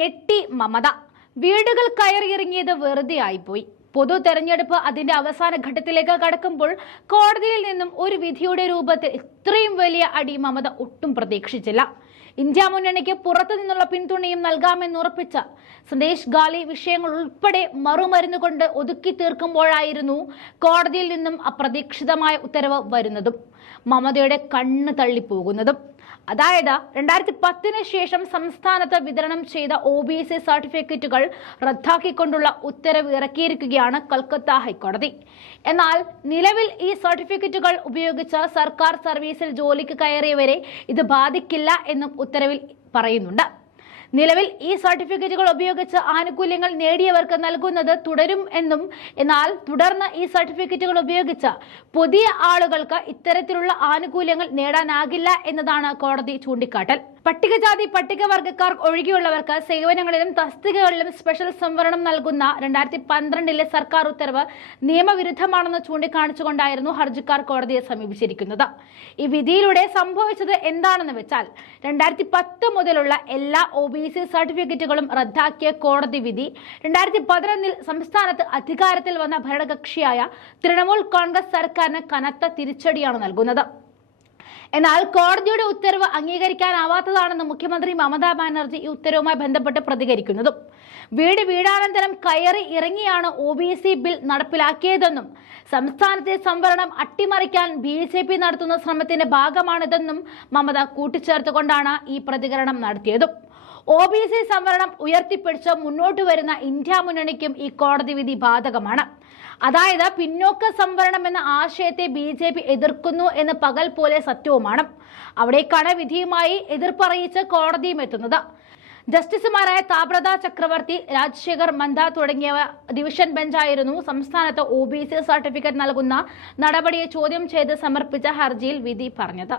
ഞെട്ടി മമത. വീടുകൾ കയറിയിറങ്ങിയത് വെറുതെ ആയിപ്പോയി. പൊതു തെരഞ്ഞെടുപ്പ് അതിന്റെ അവസാന ഘട്ടത്തിലേക്ക് കടക്കുമ്പോൾ കോടതിയിൽ നിന്നും ഒരു വിധിയുടെ രൂപത്തിൽ ഇത്രയും വലിയ അടി മമത ഒട്ടും പ്രതീക്ഷിച്ചില്ല. ഇന്ത്യ മുന്നണിക്ക് പുറത്തു നിന്നുള്ള പിന്തുണയും നൽകാമെന്നുറപ്പിച്ച സന്ദേശ് ഗാലി വിഷയങ്ങൾ ഉൾപ്പെടെ മറുമരുന്നുകൊണ്ട് ഒതുക്കി തീർക്കുമ്പോഴായിരുന്നു കോടതിയിൽ നിന്നും അപ്രതീക്ഷിതമായ ഉത്തരവ് വരുന്നതും മമതയുടെ കണ്ണ് തള്ളിപ്പോകുന്നതും. അതായത് 2010 ശേഷം സംസ്ഥാനത്ത് വിതരണം ചെയ്ത OBC സർട്ടിഫിക്കറ്റുകൾ റദ്ദാക്കിക്കൊണ്ടുള്ള ഉത്തരവ് ഇറക്കിയിരിക്കുകയാണ് കൊൽക്കത്ത ഹൈക്കോടതി. എന്നാൽ നിലവിൽ ഈ സർട്ടിഫിക്കറ്റുകൾ ഉപയോഗിച്ച് സർക്കാർ സർവീസിൽ ജോലിക്ക് കയറിയവരെ ഇത് ബാധിക്കില്ല എന്നും ഉത്തരവിൽ പറയുന്നുണ്ട്. നിലവിൽ ഈ സർട്ടിഫിക്കറ്റുകൾ ഉപയോഗിച്ച് ആനുകൂല്യങ്ങൾ നേടിയവർക്ക് നൽകുന്നത് തുടരും എന്നും, എന്നാൽ തുടർന്ന് ഈ സർട്ടിഫിക്കറ്റുകൾ ഉപയോഗിച്ച് പുതിയ ആളുകൾക്ക് ഇത്തരത്തിലുള്ള ആനുകൂല്യങ്ങൾ നേടാനാകില്ല എന്നതാണ് കോടതി ചൂണ്ടിക്കാട്ടൽ. പട്ടികജാതി പട്ടികവർഗക്കാർ ഒഴികെയുള്ളവർക്ക് സേവനങ്ങളിലും തസ്തികകളിലും സ്പെഷ്യൽ സംവരണം നൽകുന്ന 2012 സർക്കാർ ഉത്തരവ് നിയമവിരുദ്ധമാണെന്ന് ചൂണ്ടിക്കാണിച്ചുകൊണ്ടായിരുന്നു ഹർജിക്കാർ കോടതിയെ സമീപിച്ചിരിക്കുന്നത്. ഈ വിധിയിലൂടെ സംഭവിച്ചത് എന്താണെന്ന് വെച്ചാൽ 2010 മുതലുള്ള എല്ലാ OBC സർട്ടിഫിക്കറ്റുകളും റദ്ദാക്കിയ കോടതി വിധി 2011 സംസ്ഥാനത്ത് അധികാരത്തിൽ വന്ന ഭരണകക്ഷിയായ തൃണമൂൽ കോൺഗ്രസ് സർക്കാരിന് കനത്ത തിരിച്ചടിയാണ് നൽകുന്നത്. എന്നാൽ കോടതിയുടെ ഉത്തരവ് അംഗീകരിക്കാനാവാത്തതാണെന്ന് മുഖ്യമന്ത്രി മമതാ ബാനർജി ഈ ഉത്തരവുമായി ബന്ധപ്പെട്ട് പ്രതികരിക്കുന്നതും വീടാനന്തരം കയറി ഇറങ്ങിയാണ് OBC ബിൽ നടപ്പിലാക്കിയതെന്നും സംസ്ഥാനത്തെ സംവരണം അട്ടിമറിക്കാൻ BJP നടത്തുന്ന ശ്രമത്തിന്റെ ഭാഗമാണിതെന്നും മമത കൂട്ടിച്ചേർത്തുകൊണ്ടാണ് ഈ പ്രതികരണം നടത്തിയതും. OBC സംവരണം ഉയർത്തിപ്പിടിച്ച് മുന്നോട്ട് വരുന്ന ഇന്ത്യ മുന്നണിക്കും ഈ കോടതി വിധി ബാധകമാണ്. അതായത് പിന്നോക്ക സംവരണം എന്ന ആശയത്തെ BJP എതിർക്കുന്നു എന്ന് പകൽ പോലെ സത്യവുമാണ്. അവിടേക്കാണ് വിധിയുമായി എതിർപ്പറിയിച്ച് കോടതിയും എത്തുന്നത്. ജസ്റ്റിസുമാരായ താബ്രത ചക്രവർത്തി, രാജശേഖർ മന്ദ തുടങ്ങിയ ഡിവിഷൻ ബെഞ്ചായിരുന്നു സംസ്ഥാനത്ത് OBC സർട്ടിഫിക്കറ്റ് നൽകുന്ന നടപടിയെ ചോദ്യം ചെയ്ത് സമർപ്പിച്ച ഹർജിയിൽ വിധി പറഞ്ഞത്.